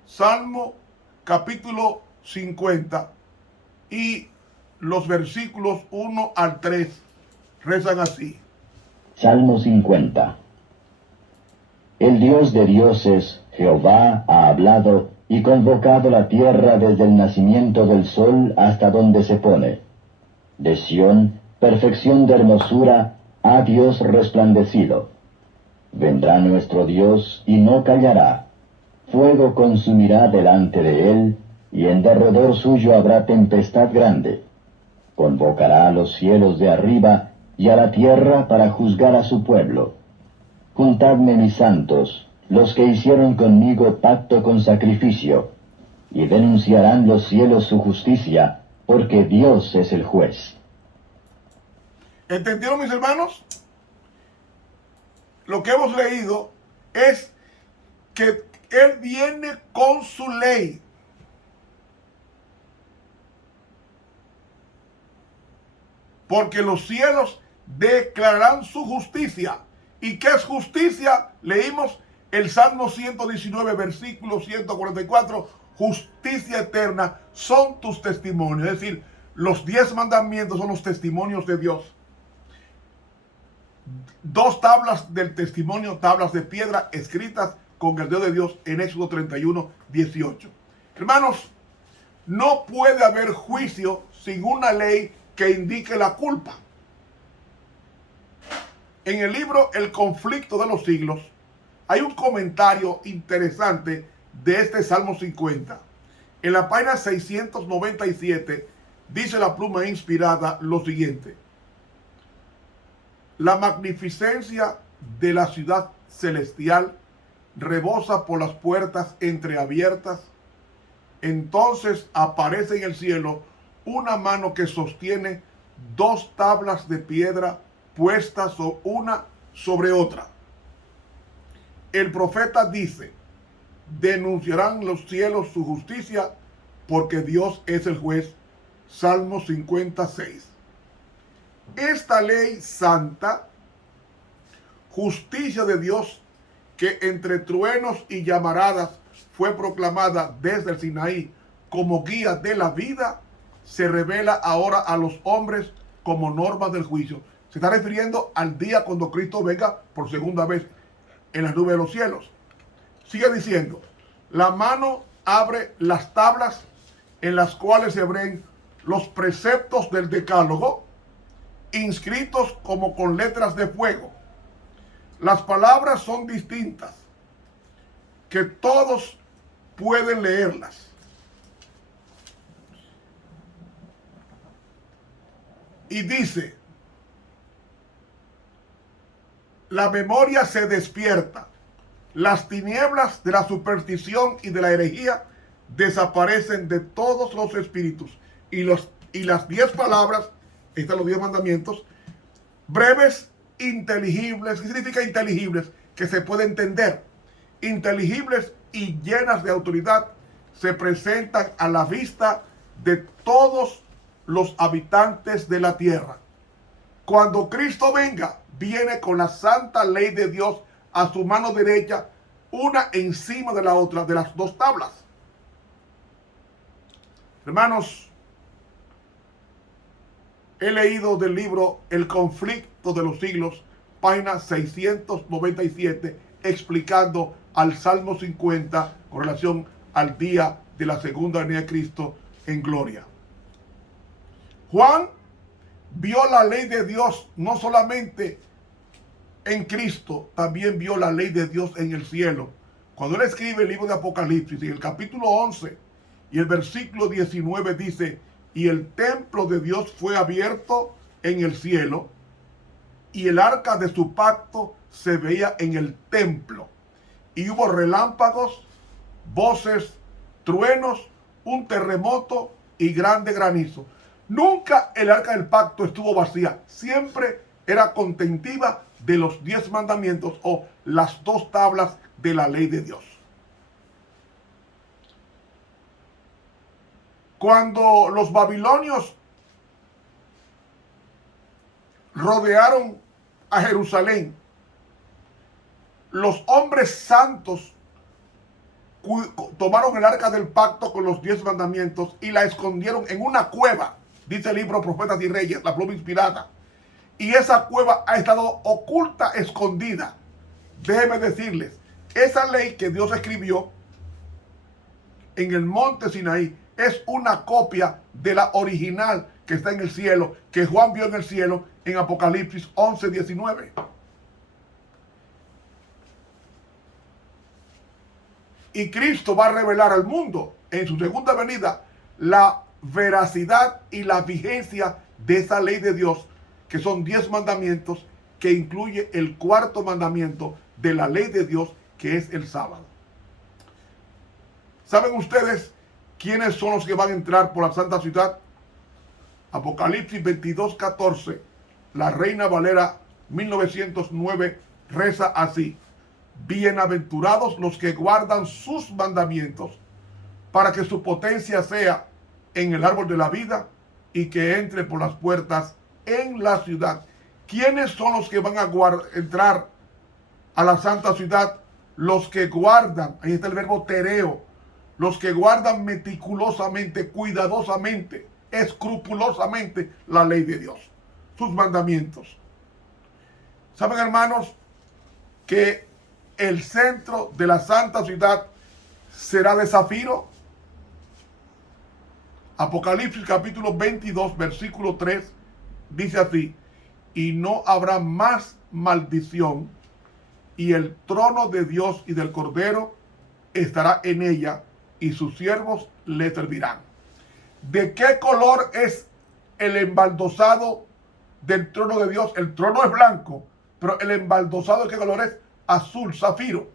Salmo capítulo 50 y los versículos 1 al 3 rezan así. Salmo 50. El Dios de dioses, Jehová, ha hablado y convocado la tierra desde el nacimiento del sol hasta donde se pone. De Sión, perfección de hermosura, ha Dios resplandecido. Vendrá nuestro Dios y no callará. Fuego consumirá delante de él, y en derredor suyo habrá tempestad grande. Convocará a los cielos de arriba y a la tierra para juzgar a su pueblo. Juntadme mis santos, los que hicieron conmigo pacto con sacrificio, y denunciarán los cielos su justicia, porque Dios es el juez. ¿Entendieron, mis hermanos? Lo que hemos leído es que Él viene con su ley. Porque los cielos declararán su justicia. ¿Y qué es justicia? Leímos el Salmo 119, versículo 144. Justicia eterna son tus testimonios. Es decir, los 10 mandamientos son los testimonios de Dios. 2 tablas del testimonio, tablas de piedra escritas con el dedo de Dios en Éxodo 31, 18. Hermanos, no puede haber juicio sin una ley que indique la culpa. En el libro El conflicto de los siglos hay un comentario interesante de este Salmo 50. En la página 697 dice la pluma inspirada lo siguiente: la magnificencia de la ciudad celestial rebosa por las puertas entreabiertas. Entonces aparece en el cielo una mano que sostiene 2 tablas de piedra puestas una sobre otra. El profeta dice: denunciarán los cielos su justicia, porque Dios es el juez. Salmo 56. Esta ley santa, justicia de Dios, que entre truenos y llamaradas fue proclamada desde el Sinaí como guía de la vida, se revela ahora a los hombres como norma del juicio. Se está refiriendo al día cuando Cristo venga por segunda vez en las nubes de los cielos. Sigue diciendo: la mano abre las tablas en las cuales se abren los preceptos del decálogo, inscritos como con letras de fuego. Las palabras son distintas, que todos pueden leerlas. Y dice: la memoria se despierta, las tinieblas de la superstición y de la herejía desaparecen de todos los espíritus, y las 10 palabras están los 10 mandamientos, breves, inteligibles. ¿Qué significa inteligibles? Que se puede entender. Inteligibles y llenas de autoridad, se presentan a la vista de todos los habitantes de la tierra. Cuando Cristo venga, viene con la santa ley de Dios a su mano derecha, una encima de la otra, de las dos tablas. Hermanos, he leído del libro El conflicto de los siglos, página 697, explicando al Salmo 50 con relación al día de la segunda venida de Cristo en gloria. Juan vio la ley de Dios no solamente en Cristo, también vio la ley de Dios en el cielo. Cuando él escribe el libro de Apocalipsis, en el capítulo 11 y el versículo 19 dice: y el templo de Dios fue abierto en el cielo, y el arca de su pacto se veía en el templo. Y hubo relámpagos, voces, truenos, un terremoto y grande granizo. Nunca el arca del pacto estuvo vacía. Siempre era contentiva de los 10 mandamientos o las dos tablas de la ley de Dios. Cuando los babilonios rodearon a Jerusalén, los hombres santos tomaron el arca del pacto con los 10 mandamientos y la escondieron en una cueva, dice el libro Profetas y Reyes, la pluma inspirada. Y esa cueva ha estado oculta, escondida. Déjenme decirles, esa ley que Dios escribió en el monte Sinaí es una copia de la original que está en el cielo, que Juan vio en el cielo en Apocalipsis 11:19. Y Cristo va a revelar al mundo en su segunda venida la veracidad y la vigencia de esa ley de Dios, que son 10 mandamientos, que incluye el cuarto mandamiento de la ley de Dios, que es el sábado. ¿Saben ustedes quiénes son los que van a entrar por la santa ciudad? Apocalipsis 22:14, la Reina Valera 1909 reza así: bienaventurados los que guardan sus mandamientos, para que su potencia sea en el árbol de la vida y que entre por las puertas en la ciudad. ¿Quiénes son los que van a entrar a la santa ciudad? Los que guardan, ahí está el verbo tereo, los que guardan meticulosamente, cuidadosamente, escrupulosamente la ley de Dios, sus mandamientos. ¿Saben, hermanos, que el centro de la santa ciudad será de zafiro? Apocalipsis capítulo 22, versículo 3, dice así: y no habrá más maldición, y el trono de Dios y del Cordero estará en ella, y sus siervos le servirán. ¿De qué color es el embaldosado del trono de Dios? El trono es blanco, pero el embaldosado, ¿de qué color es? Azul, zafiro.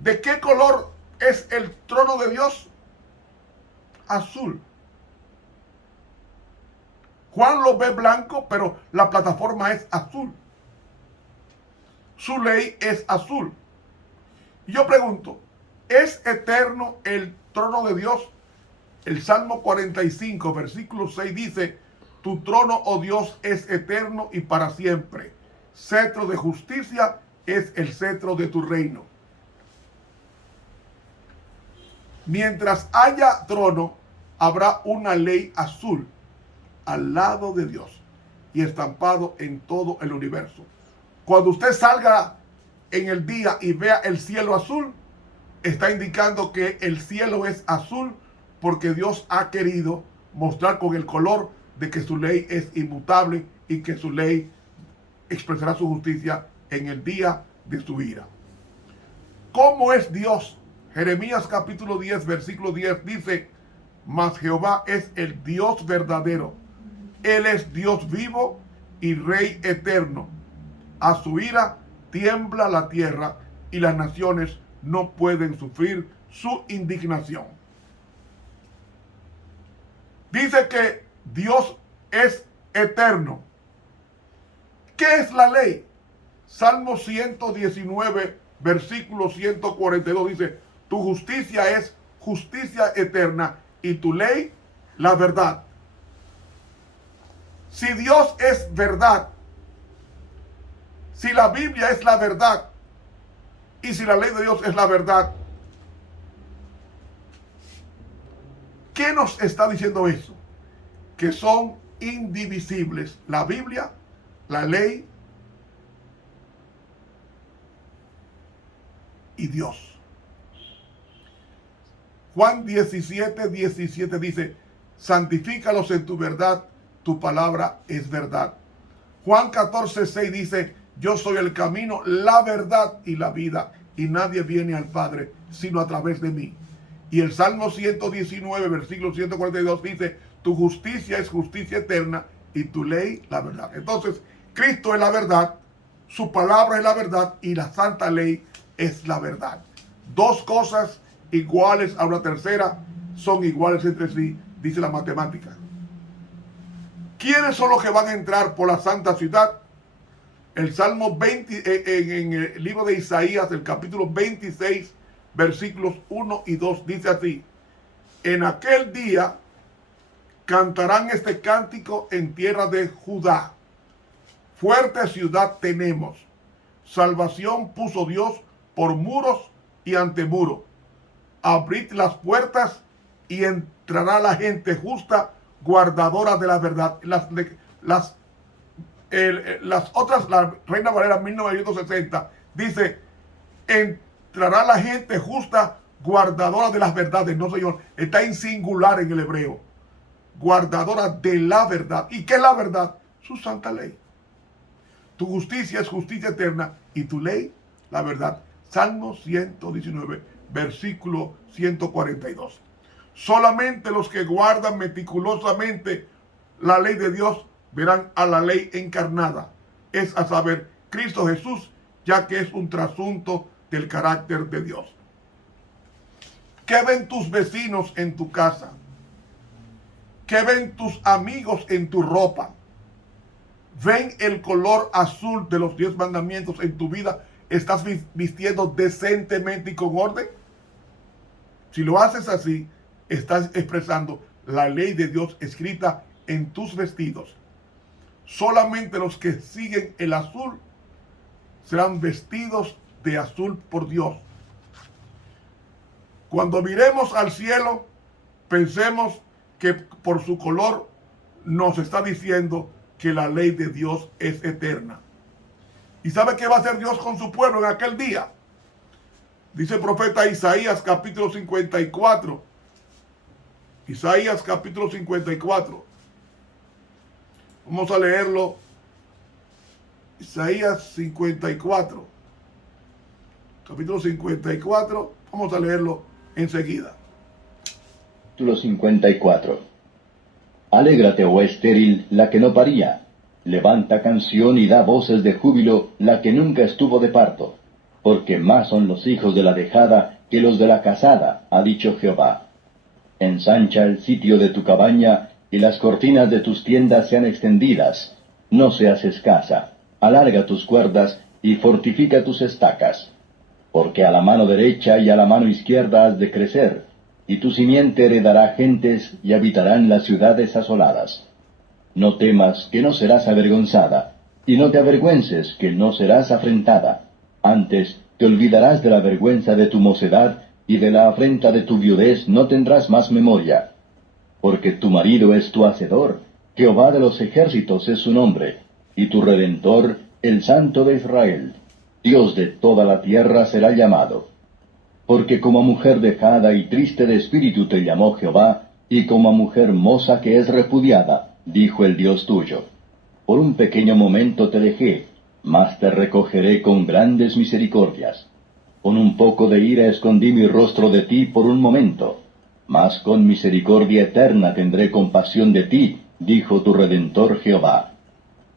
¿De qué color es el trono de Dios? Azul. Juan lo ve blanco, pero la plataforma es azul. Su ley es azul. Y yo pregunto, ¿es eterno el trono de Dios? El Salmo 45, versículo 6 dice: tu trono, oh Dios, es eterno y para siempre. Cetro de justicia es el cetro de tu reino. Mientras haya trono, habrá una ley azul al lado de Dios y estampado en todo el universo. Cuando usted salga en el día y vea el cielo azul, está indicando que el cielo es azul porque Dios ha querido mostrar con el color de que su ley es inmutable y que su ley expresará su justicia en el día de su ira. ¿Cómo es Dios? Jeremías capítulo 10, versículo 10 dice: mas Jehová es el Dios verdadero. Él es Dios vivo y Rey eterno. A su ira tiembla la tierra y las naciones no pueden sufrir su indignación. Dice que Dios es eterno. ¿Qué es la ley? Salmo 119, versículo 142 dice, tu justicia es justicia eterna y tu ley la verdad. Si Dios es verdad, si la Biblia es la verdad y si la ley de Dios es la verdad, ¿qué nos está diciendo eso? Que son indivisibles la Biblia, la ley y Dios. Juan 17, 17 dice, santifícalos en tu verdad, tu palabra es verdad. Juan 14, 6 dice, yo soy el camino, la verdad y la vida, y nadie viene al Padre sino a través de mí. Y el Salmo 119, versículo 142 dice, tu justicia es justicia eterna y tu ley la verdad. Entonces, Cristo es la verdad, su palabra es la verdad y la santa ley es la verdad. Dos cosas iguales a una tercera son iguales entre sí, dice la matemática. ¿Quiénes son los que van a entrar por la santa ciudad? El Salmo 20, en el libro de Isaías, el capítulo 26, versículos 1 y 2, dice así, en aquel día cantarán este cántico en tierra de Judá. Fuerte ciudad tenemos, salvación puso Dios por muros y antemuros. Abrid las puertas y entrará la gente justa, guardadora de la verdad. Las otras, la Reina Valera 1960, dice, entrará la gente justa, guardadora de las verdades. No, señor, está en singular en el hebreo. Guardadora de la verdad. ¿Y qué es la verdad? Su santa ley. Tu justicia es justicia eterna y tu ley, la verdad. Salmo 119, versículo 142. Solamente los que guardan meticulosamente la ley de Dios verán a la ley encarnada, es a saber, Cristo Jesús, ya que es un trasunto del carácter de Dios. ¿Qué ven tus vecinos en tu casa? ¿Qué ven tus amigos en tu ropa? ¿Ven el color azul de los 10 mandamientos en tu vida? ¿Estás vistiendo decentemente y con orden? Si lo haces así, estás expresando la ley de Dios escrita en tus vestidos. Solamente los que siguen el azul serán vestidos de azul por Dios. Cuando miremos al cielo, pensemos que por su color nos está diciendo que la ley de Dios es eterna. ¿Y sabe qué va a hacer Dios con su pueblo en aquel día? Dice el profeta Isaías capítulo 54. Isaías capítulo 54. Vamos a leerlo. Isaías 54. Capítulo 54. Vamos a leerlo enseguida. Capítulo 54. Alégrate, oh estéril, la que no paría. Levanta canción y da voces de júbilo, la que nunca estuvo de parto. Porque más son los hijos de la dejada que los de la casada, ha dicho Jehová. Ensancha el sitio de tu cabaña, y las cortinas de tus tiendas sean extendidas. No seas escasa. Alarga tus cuerdas, y fortifica tus estacas. Porque a la mano derecha y a la mano izquierda has de crecer, y tu simiente heredará gentes, y habitarán las ciudades asoladas. No temas, que no serás avergonzada, y no te avergüences, que no serás afrentada. Antes te olvidarás de la vergüenza de tu mocedad, y de la afrenta de tu viudez no tendrás más memoria. Porque tu marido es tu hacedor, Jehová de los ejércitos es su nombre, y tu Redentor, el Santo de Israel. Dios de toda la tierra será llamado. Porque como mujer dejada y triste de espíritu te llamó Jehová, y como mujer moza que es repudiada, dijo el Dios tuyo. Por un pequeño momento te dejé, mas te recogeré con grandes misericordias. Con un poco de ira escondí mi rostro de ti por un momento, mas con misericordia eterna tendré compasión de ti, dijo tu Redentor Jehová.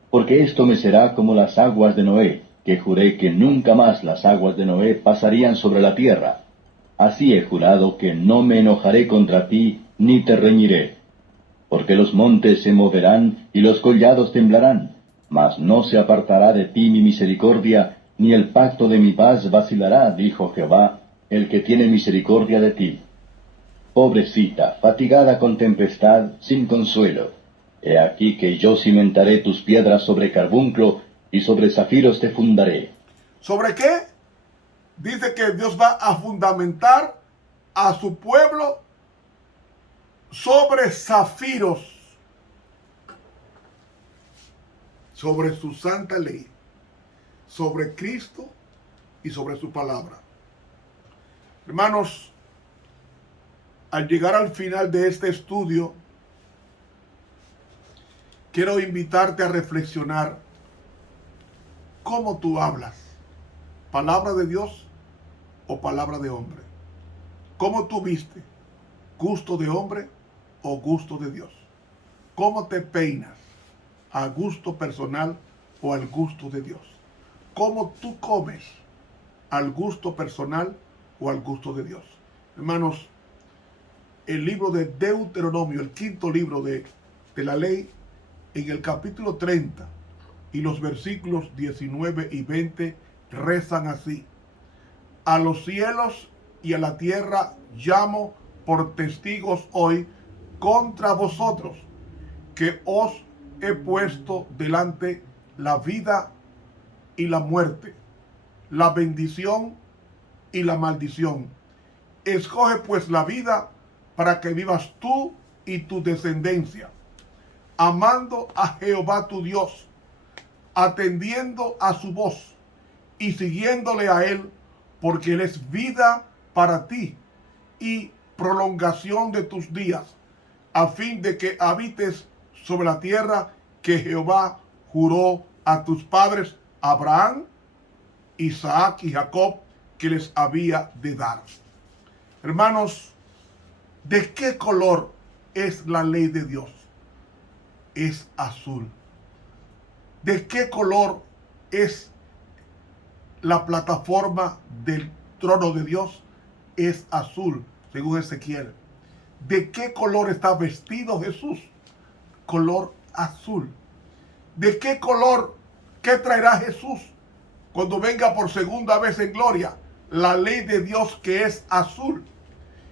Porque esto me será como las aguas de Noé, que juré que nunca más las aguas de Noé pasarían sobre la tierra. Así he jurado que no me enojaré contra ti, ni te reñiré. Porque los montes se moverán y los collados temblarán, mas no se apartará de ti mi misericordia, ni el pacto de mi paz vacilará, dijo Jehová, el que tiene misericordia de ti. Pobrecita, fatigada con tempestad, sin consuelo. He aquí que yo cimentaré tus piedras sobre carbunclo, y sobre zafiros te fundaré. ¿Sobre qué? Dice que Dios va a fundamentar a su pueblo sobre zafiros, sobre su santa ley, sobre Cristo y sobre su palabra. Hermanos, al llegar al final de este estudio, quiero invitarte a reflexionar cómo tú hablas, palabra de Dios o palabra de hombre. ¿Cómo tú viste? ¿Gusto de hombre o gusto de Dios? ¿Cómo te peinas? ¿A gusto personal o al gusto de Dios? ¿Cómo tú comes? ¿Al gusto personal o al gusto de Dios? Hermanos, el libro de Deuteronomio, el quinto libro de la ley, en el capítulo 30 y los versículos 19 y 20 rezan así: a los cielos y a la tierra llamo por testigos hoy contra vosotros, que os he puesto delante la vida y la muerte, la bendición y la maldición. Escoge pues la vida para que vivas tú y tu descendencia, amando a Jehová tu Dios, atendiendo a su voz y siguiéndole a él, porque él es vida para ti y prolongación de tus días, a fin de que habites sobre la tierra que Jehová juró a tus padres, Abraham, Isaac y Jacob, que les había de dar. Hermanos, ¿de qué color es la ley de Dios? Es azul. ¿De qué color es la plataforma del trono de Dios? Es azul, según Ezequiel. ¿De qué color está vestido Jesús? Color azul. ¿De qué color, qué traerá Jesús cuando venga por segunda vez en gloria? La ley de Dios, que es azul.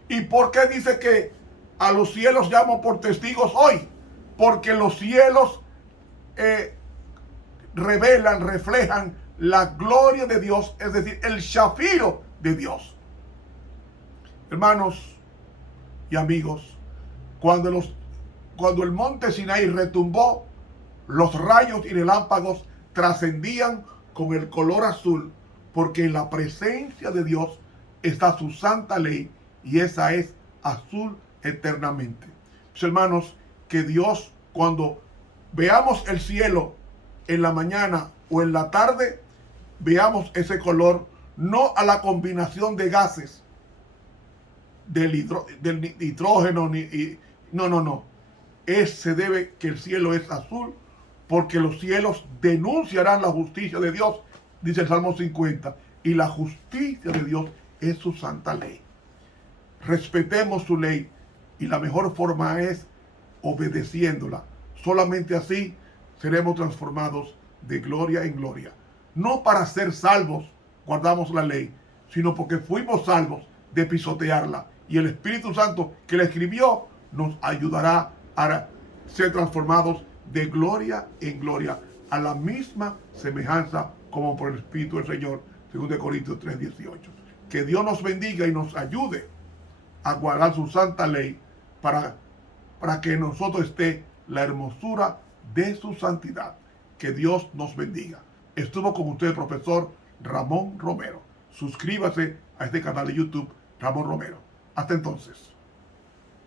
¿Y por qué dice que a los cielos llamo por testigos hoy? Porque los cielos revelan, reflejan la gloria de Dios, es decir, el zafiro de Dios. Hermanos y amigos, cuando el monte Sinaí retumbó, los rayos y relámpagos trascendían con el color azul, porque en la presencia de Dios está su santa ley, y esa es azul eternamente. Pues, hermanos, que Dios, cuando veamos el cielo en la mañana o en la tarde, veamos ese color, no a la combinación de gases del nitrógeno, no. Se debe que el cielo es azul, porque los cielos denunciarán la justicia de Dios, dice el Salmo 50, y la justicia de Dios es su santa ley. Respetemos su ley, y la mejor forma es obedeciéndola. Solamente así seremos transformados de gloria en gloria. No para ser salvos guardamos la ley, sino porque fuimos salvos de pisotearla. Y el Espíritu Santo que la escribió nos ayudará a ser transformados de gloria en gloria, a la misma semejanza como por el Espíritu del Señor, según de Corintios 3:18. Que Dios nos bendiga y nos ayude a guardar su santa ley, para que en nosotros esté la hermosura de su santidad. Que Dios nos bendiga. Estuvo con usted el profesor Ramón Romero. Suscríbase a este canal de YouTube, Ramón Romero. Hasta entonces.